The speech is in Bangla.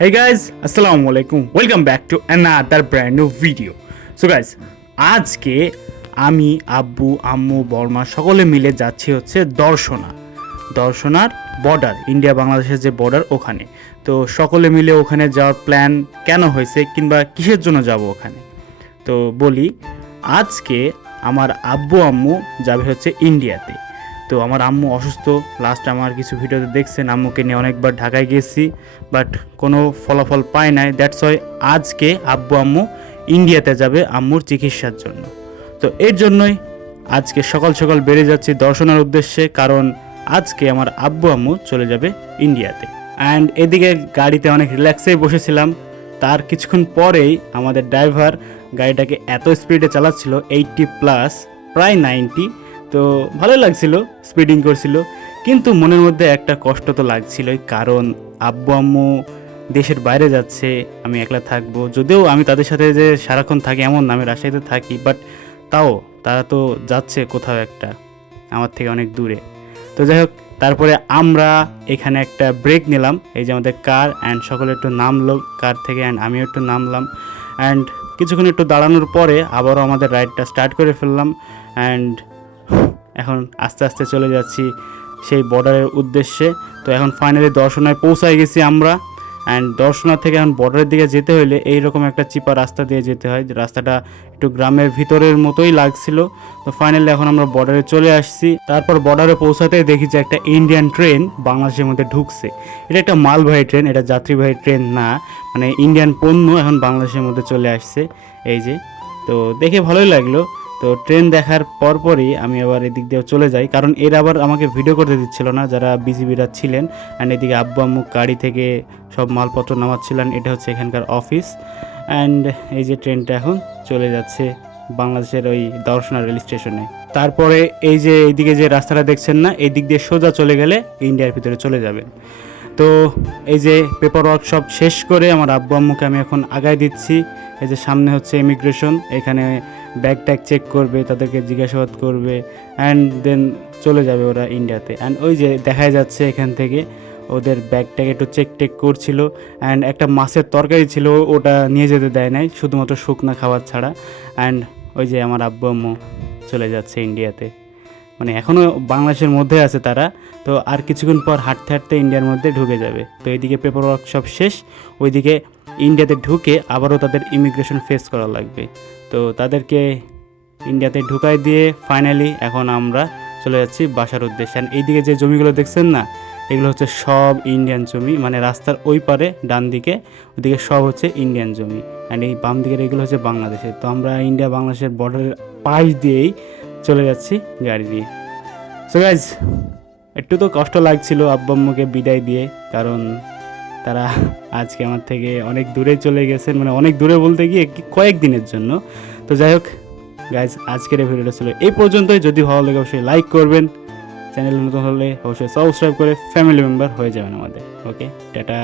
Hey guys, Assalamu alaikum. Welcome back to another brand new video. So guys, আজকে আমি আব্বু আম্মু বর্মা সকলে মিলে যাচ্ছি হচ্ছে দর্শনার বর্ডার, ইন্ডিয়া বাংলাদেশের যে বর্ডার ওখানে। তো সকলে মিলে ওখানে যাওয়ার প্ল্যান কেন হয়েছে কিংবা কিসের জন্য যাব ওখানে, তো বলি। আজকে আমার আব্বু আম্মু যাবে হচ্ছে ইন্ডিয়াতে। তো আমার আম্মু অসুস্থ, লাস্ট আমার কিছু ভিডিওতে দেখছেন আম্মুকে নিয়ে অনেকবার ঢাকায় গেছি, বাট কোনো ফলাফল পাই নাই। দ্যাটস ওয়াই আজকে আব্বু আম্মু ইন্ডিয়াতে যাবে আম্মুর চিকিৎসার জন্য। তো এর জন্যই আজকে সকাল সকাল বেরিয়ে যাচ্ছি দর্শনের উদ্দেশ্যে, কারণ আজকে আমার আব্বু আম্মু চলে যাবে ইন্ডিয়াতে। অ্যান্ড এদিকে গাড়িতে অনেক রিল্যাক্সেই বসেছিলাম। তার কিছুক্ষণ পরেই আমাদের ড্রাইভার গাড়িটাকে এত স্পিডে চালাচ্ছিল, 80+, প্রায় 90। তো ভালো লাগছিল, স্পিডিং করছিল, কিন্তু মনের মধ্যে একটা কষ্ট তো লাগছিলই, কারণ আব্বু আম্মু দেশের বাইরে যাচ্ছে, আমি একলা থাকবো। যদিও আমি তাদের সাথে যে সারাক্ষণ থাকি এমন না, আমি রাজশাহীতে থাকি, বাট তাও তারা তো যাচ্ছে কোথাও একটা আমার থেকে অনেক দূরে। তো যাই হোক, তারপরে আমরা এখানে একটা ব্রেক নিলাম, এই যে আমাদের কার, অ্যান্ড সকলে একটু নামলো কার থেকে, অ্যান্ড আমিও একটু নামলাম। অ্যান্ড কিছুক্ষণ একটু দাঁড়ানোর পরে আবারও আমাদের রাইডটা স্টার্ট করে ফেললাম। অ্যান্ড এখন আস্তে আস্তে চলে যাচ্ছি সেই বর্ডারের উদ্দেশ্যে। তো এখন ফাইনালি দর্শনায় পৌঁছায় গেছি আমরা। অ্যান্ড দর্শনা থেকে এখন বর্ডারের দিকে যেতে হলে এইরকম একটা চিপা রাস্তা দিয়ে যেতে হয়, রাস্তাটা একটু গ্রামের ভিতরের মতোই লাগছিল। তো ফাইনালি এখন আমরা বর্ডারে চলে আসছি। তারপর বর্ডারে পৌঁছাতেই দেখি যে একটা ইন্ডিয়ান ট্রেন বাংলাদেশের মধ্যে ঢুকছে। এটা একটা মালবাহী ট্রেন, এটা যাত্রীবাহী ট্রেন না, মানে ইন্ডিয়ান পণ্য এখন বাংলাদেশের মধ্যে চলে আসছে এই যে। তো দেখে ভালোই লাগলো। তো ট্রেন দেখার পরপরই আমি আবার এদিক দিয়ে চলে যাই, কারণ এর আবার আমাকে ভিডিও করতে দিচ্ছিল না যারা বিজিবিরা ছিলেন। অ্যান্ড এদিকে আব্বু আম্মু গাড়ি থেকে সব মালপত্র নামাচ্ছিলেন। এটা হচ্ছে এখানকার অফিস। অ্যান্ড এই যে ট্রেনটা এখন চলে যাচ্ছে বাংলাদেশের ওই দর্শনা রেল স্টেশনে। তারপরে এই যে এইদিকে যে রাস্তাটা দেখছেন না, এই দিক দিয়ে সোজা চলে গেলে ইন্ডিয়ার ভিতরে চলে যাবেন। তো এই যে পেপার ওয়ার্ক সব শেষ করে আমার আব্বু আম্মুকে আমি এখন আগায় দিচ্ছি। এই যে সামনে হচ্ছে ইমিগ্রেশন, এখানে ব্যাগ ট্যাগ চেক করবে, তাদেরকে জিজ্ঞাসাবাদ করবে, অ্যান্ড দেন চলে যাবে ওরা ইন্ডিয়াতে। অ্যান্ড ওই যে দেখাই যাচ্ছে এখান থেকে ওদের ব্যাগ ট্যাগ একটু চেক টেক করছিল। অ্যান্ড একটা মাছের তরকারি ছিল, ওটা নিয়ে যেতে দেয় নাই, শুধুমাত্র শুকনা খাবার ছাড়া। অ্যান্ড ওই যে আমার আব্বু আম্মু চলে যাচ্ছে ইন্ডিয়াতে, মানে এখনও বাংলাদেশের মধ্যে আছে তারা। তো আর কিছুক্ষণ পর হাঁটতে হাঁটতে ইন্ডিয়ার মধ্যে ঢুকে যাবে। তো এইদিকে পেপার ওয়ার্ক সব শেষ, ওইদিকে ইন্ডিয়াতে ঢুকে আবারও তাদের ইমিগ্রেশন ফেস করা লাগবে। তো তাদেরকে ইন্ডিয়াতে ঢুকাই দিয়ে ফাইনালি এখন আমরা চলে যাচ্ছি বাসার উদ্দেশ্যে। এইদিকে যে জমিগুলো দেখছেন না, এগুলো হচ্ছে সব ইন্ডিয়ান জমি, মানে রাস্তার ওই পারে ডান দিকে ওইদিকে সব হচ্ছে ইন্ডিয়ান জমি, অ্যান্ড এই বাম দিকের এগুলো হচ্ছে বাংলাদেশের। তো আমরা ইন্ডিয়া বাংলাদেশের বর্ডারের পাশ দিয়েই চলে যাচ্ছি গাড়ি দিয়ে। সো গাইজ, একটু তো কষ্ট লাগছিল আব্বু আম্মুকে বিদায় দিয়ে, কারণ তারা আজকে আমার থেকে অনেক দূরে চলে গেছেন, মানে অনেক দূরে বলতে গিয়ে কয়েকদিনের জন্য। তো যাই হোক গাইজ, আজকের এই ভিডিওটা ছিল এই পর্যন্তই। যদি ভালো লাগে অবশ্যই লাইক করবেন, চ্যানেল নতুন হলে অবশ্যই সাবস্ক্রাইব করে ফ্যামিলি মেম্বার হয়ে যাবেন আমাদের। ওকে, টাটা।